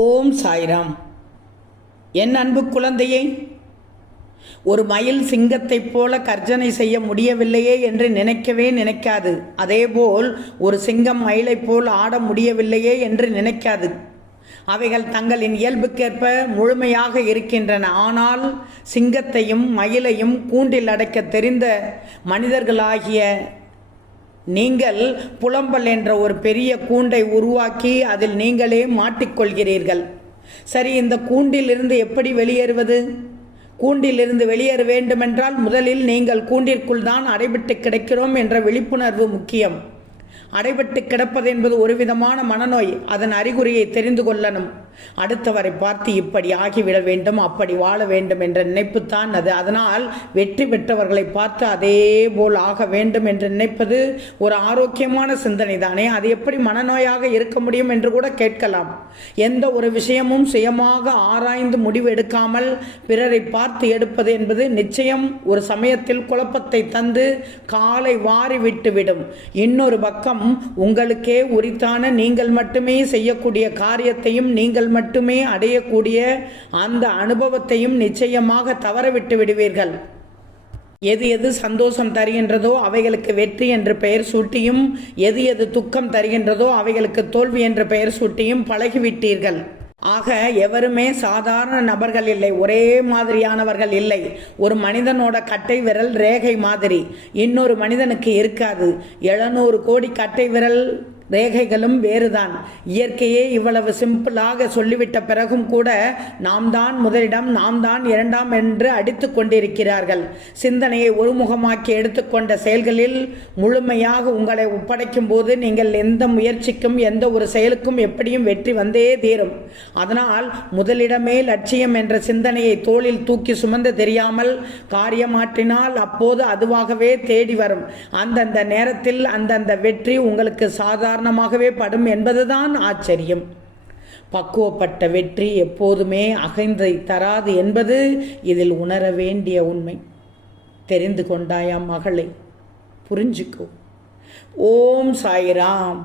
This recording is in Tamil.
ஓம் சாய்ராம். என் அன்பு குழந்தையே, ஒரு மயில் சிங்கத்தைப் போல கர்ஜனை செய்ய முடியவில்லையே என்று நினைக்கவே நினைக்காது. அதேபோல் ஒரு சிங்கம் மயிலைப் போல் ஆட முடியவில்லையே என்று நினைக்காது. அவைகள் தங்களின் இயல்புக்கேற்ப முழுமையாக இருக்கின்றன. ஆனால் சிங்கத்தையும் மயிலையும் கூண்டில் அடைக்க தெரிந்த மனிதர்களாகிய நீங்கள் புலம்பல் என்ற ஒரு பெரிய கூண்டை உருவாக்கி அதில் நீங்களே மாட்டிக்கொள்கிறீர்கள். சரி, இந்த கூண்டிலிருந்து எப்படி வெளியேறுவது? கூண்டிலிருந்து வெளியேற வேண்டுமென்றால் முதலில் நீங்கள் கூண்டிற்குள் தான் அடைபட்டு கிடக்கிறோம் என்ற விழிப்புணர்வு முக்கியம். அடைபட்டு கிடப்பது என்பது ஒரு விதமான மனநோய். அதன் அறிகுறியை தெரிந்து கொள்ளணும். அடுத்தவரை பார்த்து இப்படி ஆகிவிட வேண்டும், அப்படி வாழ வேண்டும் என்ற நினைப்புத்தான் அது. அதனால் வெற்றி பெற்றவர்களை பார்த்து அதே போல் ஆக வேண்டும் என்று நினைப்பது ஒரு ஆரோக்கியமான சிந்தனை தானே. அது எப்படி மனநோயாக இருக்க முடியும் என்று கூட கேட்கலாம். எந்த ஒரு விஷயமும் சுயமாக ஆராய்ந்து முடிவு எடுக்காமல் பிறரை பார்த்து எடுப்பது என்பது நிச்சயம் ஒரு சமயத்தில் குழப்பத்தை தந்து காலை வாரி விட்டுவிடும். இன்னொரு பக்கம் உங்களுக்கே உரித்தான நீங்கள் மட்டுமே செய்யக்கூடிய காரியத்தையும் நீங்கள் மட்டுமே அடையக்கூடிய அந்த அனுபவத்தையும் நிச்சயமாக தவறவிட்டு விடுவீர்கள். எது எது சந்தோஷம் தருகின்றதோ அவைகளுக்கு வெற்றி என்று பெயர் சூட்டியும், எது எது துக்கம் தருகின்றதோ அவைகளுக்கு தோல்வி என்று பெயர் சூட்டியும் பழகிவிட்டீர்கள். ஆக எவருமே சாதாரண நபர்கள் இல்லை, ஒரே மாதிரியானவர்கள் இல்லை. ஒரு மனிதனோட கட்டை விரல் ரேகை மாதிரி இன்னொரு மனிதனுக்கு இருக்காது. 700 கோடி கட்டை விரல் ரேகைகளும் வேறுதான். இயற்கையே இவ்வளவு சிம்பிளாக சொல்லிவிட்ட பிறகும் கூட நாம் தான் முதலிடம், நாம் தான் இரண்டாம் என்று அடித்து கொண்டிருக்கிறார்கள். சிந்தனையை ஒருமுகமாக்கி எடுத்துக்கொண்ட செயல்களில் முழுமையாக உங்களை ஒப்படைக்கும் போது நீங்கள் எந்த முயற்சிக்கும் எந்த ஒரு செயலுக்கும் எப்படியும் வெற்றி வந்தே தீரும். அதனால் முதலிடமே லட்சியம் என்ற சிந்தனையை தோளில் தூக்கி சுமந்து தெரியாமல் காரியமாற்றினால் அப்போது அதுவாகவே தேடி வரும். அந்தந்த நேரத்தில் அந்தந்த வெற்றி உங்களுக்கு சாதாரணமாகவே படும் என்பதுதான் ஆச்சரியம். பக்குவப்பட்ட வெற்றி எப்போதுமே அகைந்தை தராது என்பது இதில் உணர வேண்டிய உண்மை. தெரிந்து கொண்டாயா மகளே? புரிஞ்சுக்கோ. ஓம் சாய்ராம்.